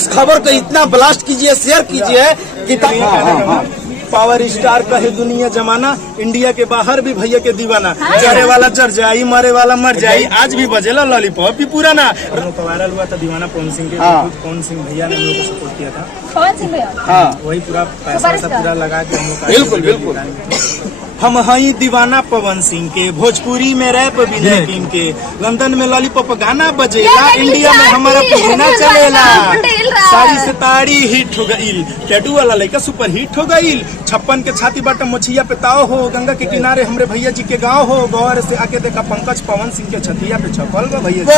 इस खबर को इतना ब्लास्ट कीजिए, शेयर कीजिए कि पावर स्टार का है दुनिया जमाना, इंडिया के बाहर भी भैया के दीवाना, जरे वाला जर जाई, मरे वाला मर जाई, आज भी बजेला लॉलीपॉप भी पुराना। वायरल हुआ था दीवाना पवन सिंह के, पवन सिंह भैया ने हम लोग को सपोर्ट किया था। पवन सिंह भैया, हाँ, वही पूरा पैसा पूरा लगा के हम लोग, बिल्कुल बिल्कुल। हम हई दीवाना पवन सिंह के, भोजपुरी में रैप विनय टीम के, लंदन में लॉलीपॉप गाना बजेला, इंडिया में हमारा पीना चलेला, साड़ी से ताड़ी हिट हो गईल, टैटू वाला लड़का सुपर हिट हो गईल, 56 के छाती बाटा मोछिया पे ताव हो, गंगा के किनारे हमरे भैया जी के गाँव हो, गौर से आके देखा पंकज पवन सिंह के छतिया पे छपल बा भैया जी।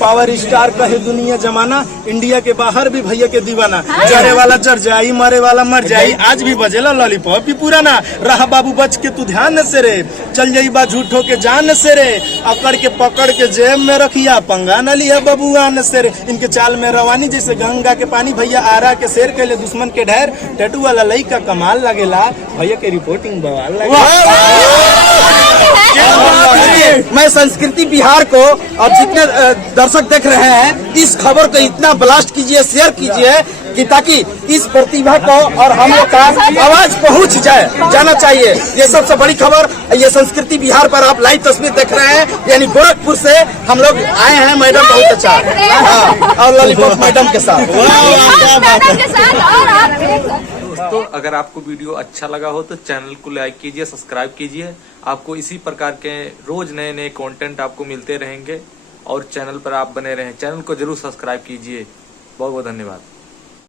पावर स्टार का है दुनिया जमाना, इंडिया के बाहर भी भैया के दीवाना, जरे वाला जर जाई, मरे वाला मर जाई, आज भी बजेला लॉलीपॉप भी पुराना। रहा बाबू बच के तू ध्यान से रे, चल जाई बा झूठो के जान से रे, अकड़ के पकड़ के जेब में रखिया, पंगा न लिया बबुआन से रे। इनके चाल में रवानी जैसे गंगा के पानी, भैया आरा के शेर के ले दुश्मन के ढेर, टैटू वाला लड़का कमाल लगेला, भैया के रिपोर्टिंग बवाल लगेला। मैं संस्कृति बिहार को अब जितने दर्शक देख रहे हैं, इस खबर को इतना ब्लास्ट कीजिए, शेयर कीजिए कि ताकि इस प्रतिभा को और हम लोग का आवाज पहुंच जाना चाहिए। ये सबसे बड़ी खबर, ये संस्कृति बिहार पर आप लाइव तस्वीर देख रहे हैं, यानी गोरखपुर से हम लोग आए हैं। मैडम बहुत अच्छा, हाँ, और लॉलीपॉप मैडम के साथ। दोस्तों, अगर आपको वीडियो अच्छा लगा हो तो चैनल को लाइक कीजिए, सब्सक्राइब कीजिए। आपको इसी प्रकार के रोज नए नए कंटेंट आपको मिलते रहेंगे और चैनल पर आप बने रहें। चैनल को जरूर सब्सक्राइब कीजिए। बहुत बहुत धन्यवाद।